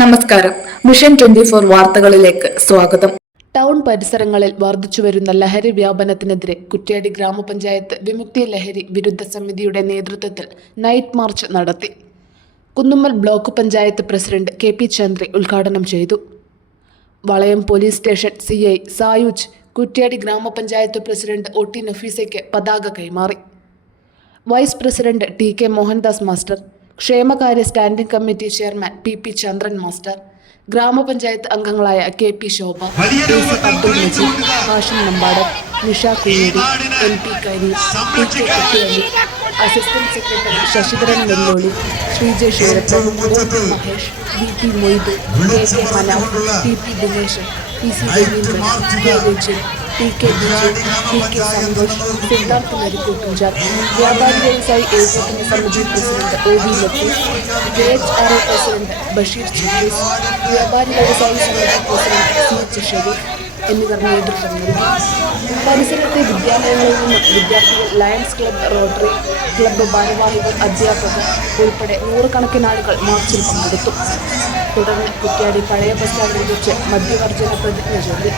നമസ്കാരം. Mission twenty four വാർത്തകളിലേക്ക് സ്വാഗതം. ടൗൺ പരിസരങ്ങളിൽ വർദ്ധിച്ചുവരുന്ന ലഹരി വ്യാപനത്തിനെതിരെ കുറ്റ്യാടി ഗ്രാമപഞ്ചായത്ത് വിമുക്തി ലഹരി വിരുദ്ധ സമിതിയുടെ നേതൃത്വത്തിൽ നൈറ്റ് മാർച്ച് നടത്തി. Kunnummal block panchayat president K P Chandri ഉദ്ഘാടനം ചെയ്തു. Valayam police station C I Sayuj Kuttiyadi grama panchayat president O T നഫീസയ്ക്ക് പതാക കൈമാറി. Vice president T K Mohandas master ക്ഷേമകാര്യ standing committee chairman P P Chandran master grama panchayat അംഗങ്ങളായ K P Shobha Abdul Majeed Hashim Nambadan Nisha Kunjeri M P Kareem T K Kuttiyali assistant secretary Sasidharan Nelloli Sreejay J Gopi Mahesh V P Moidu K K മന P P Dineshan P C Raveendran K Vijayan T K Biju T K Santhosh Siddharth Narikkoottumchal വ്യാപാരി വ്യവസായി ഏകോപന സമിതി president O V Latheef J H R O president Basheer ചിറ്റീസ് വ്യാപാരി വ്യവസായി സമിതി president C H Sharif എന്നിവർ നേതൃത്വം നൽകി. പരിസരത്തെ വിദ്യാലയങ്ങളിൽ നിന്നും വിദ്യാർത്ഥികൾ ലയൺസ് ക്ലബ്ബ് റോട്ടറി ക്ലബ്ബ് ഭാരവാഹികൾ അധ്യാപകർ ഉൾപ്പെടെ നൂറുകണക്കിന് ആളുകൾ മാർച്ചിൽ പങ്കെടുത്തു. തുടർന്ന് കുറ്റ്യാടി പഴയ ബസ് സ്റ്റാൻഡിൽ വെച്ച് മദ്യവർജന പ്രതിജ്ഞ ചൊല്ലി.